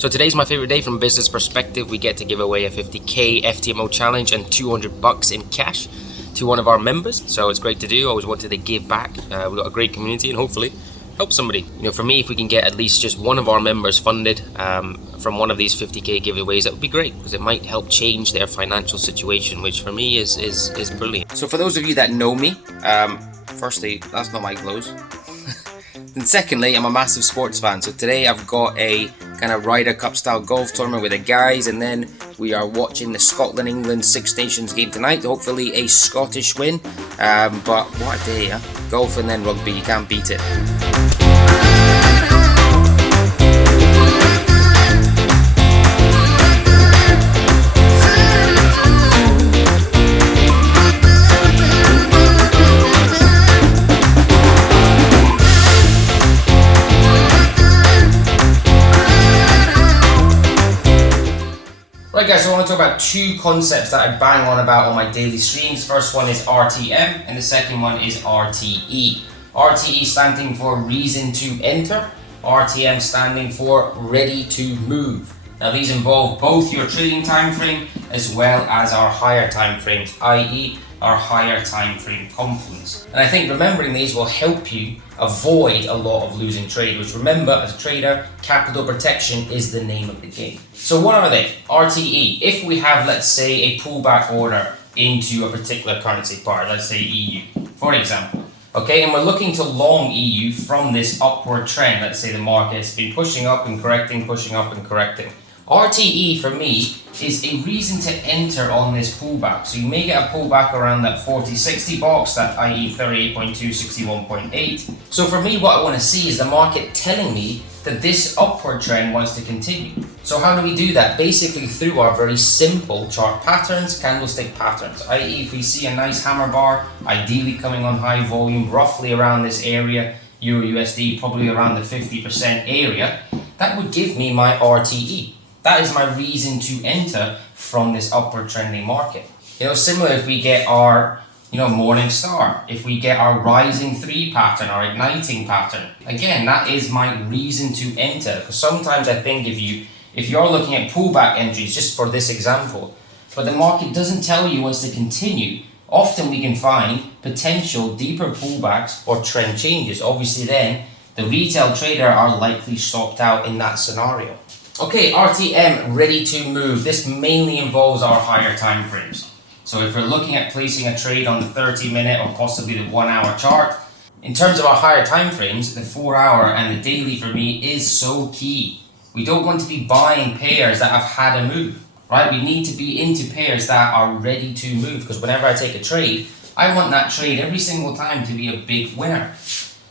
So today's my favorite day from a business perspective. We get to give away a 50k FTMO challenge and 200 bucks in cash to one of our members. So it's great to do. I always wanted to give back. We've got a great community and hopefully help somebody. You know, for me, if we can get at least just one of our members funded from one of these 50k giveaways, that would be great because it might help change their financial situation, which for me is brilliant. So for those of you that know me, firstly, that's not my clothes. And secondly, I'm a massive sports fan. So today I've got a kind of Ryder Cup style golf tournament with the guys, and then we are watching the Scotland-England Six Nations game tonight. Hopefully a Scottish win. But what a day, huh? Golf and then rugby, you can't beat it. Right guys, so I want to talk about two concepts that I bang on about on my daily streams. First one is RTM and the second one is RTE. RTE standing for reason to enter, RTM standing for ready to move. Now these involve both your trading time frame as well as our higher time frames, i.e. our higher time frame components. And I think remembering these will help you avoid a lot of losing trade, which remember, as a trader, capital protection is the name of the game. So what are they? RTE. If we have, let's say, a pullback order into a particular currency pair, let's say EU, for example, okay, and we're looking to long EU from this upward trend. Let's say the market has been pushing up and correcting, pushing up and correcting. RTE for me is a reason to enter on this pullback. So you may get a pullback around that 40-60 box, that i.e. 38.2, 61.8. So for me, what I want to see is the market telling me that this upward trend wants to continue. So how do we do that? Basically through our very simple chart patterns, candlestick patterns, i.e. if we see a nice hammer bar, ideally coming on high volume, roughly around this area, Euro USD, probably around the 50% area, that would give me my RTE. That is my reason to enter from this upward trending market. You know, similar if we get our, morning star, if we get our rising 3 pattern, our igniting pattern, again, that is my reason to enter. Because sometimes I think if you're looking at pullback entries, just for this example, but the market doesn't tell you what's to continue, often we can find potential deeper pullbacks or trend changes. Obviously then, the retail trader are likely stopped out in that scenario. Okay, RTM, ready to move. This mainly involves our higher time frames. So if we're looking at placing a trade on the 30-minute or possibly the 1-hour chart, in terms of our higher time frames, the 4-hour and the daily for me is so key. We don't want to be buying pairs that have had a move, right? We need to be into pairs that are ready to move, because whenever I take a trade, I want that trade every single time to be a big winner.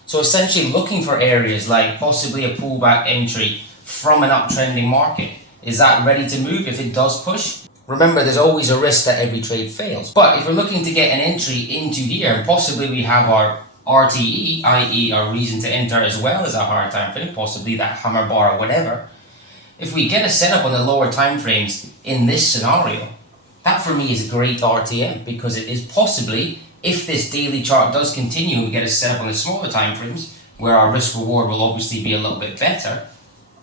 So essentially looking for areas like possibly a pullback entry from an uptrending market. Is that ready to move if it does push? Remember, there's always a risk that every trade fails. But if we're looking to get an entry into here, and possibly we have our RTE, i.e. our reason to enter as well as a higher time frame, possibly that hammer bar or whatever, if we get a setup on the lower time frames in this scenario, that for me is a great RTM, because it is possibly, if this daily chart does continue, we get a setup on the smaller time frames, where our risk reward will obviously be a little bit better,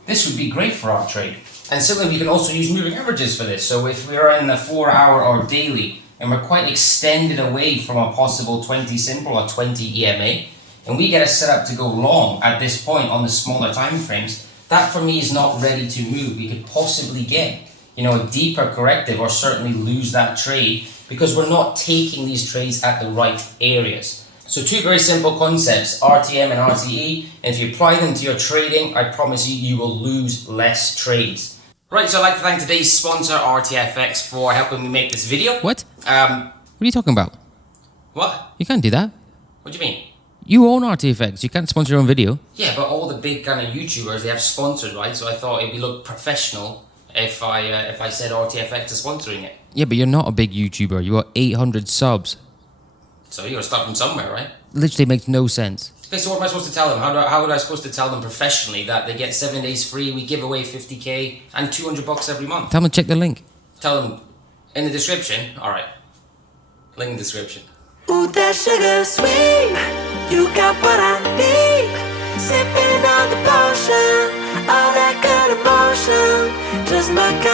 this would be great for our trade. And similarly, we can also use moving averages for this. So if we're in the 4-hour or daily, and we're quite extended away from a possible 20 simple or 20 EMA, and we get a setup to go long at this point on the smaller time frames, that for me is not ready to move. We could possibly get, a deeper corrective, or certainly lose that trade, because we're not taking these trades at the right areas. So two very simple concepts, RTM and RTE, and if you apply them to your trading, I promise you will lose less trades. Right, so I'd like to thank today's sponsor, RTFX, for helping me make this video. What? What are you talking about? What? You can't do that. What do you mean? You own RTFX, you can't sponsor your own video. Yeah, but all the big kind of YouTubers, they have sponsored, right? So I thought it'd look professional if I said RTFX is sponsoring it. Yeah, but you're not a big YouTuber, you got 800 subs. So you gotta start from somewhere, right? Literally makes no sense. Okay, so what am I supposed to tell them? How would I supposed to tell them professionally that they get 7 days free, we give away 50k and 200 bucks every month? Tell them to check the link. Tell them in the description. All right, link in the description. Ooh, that sugar sweet, you got what I need. Sipping on the potion, all that good emotion. my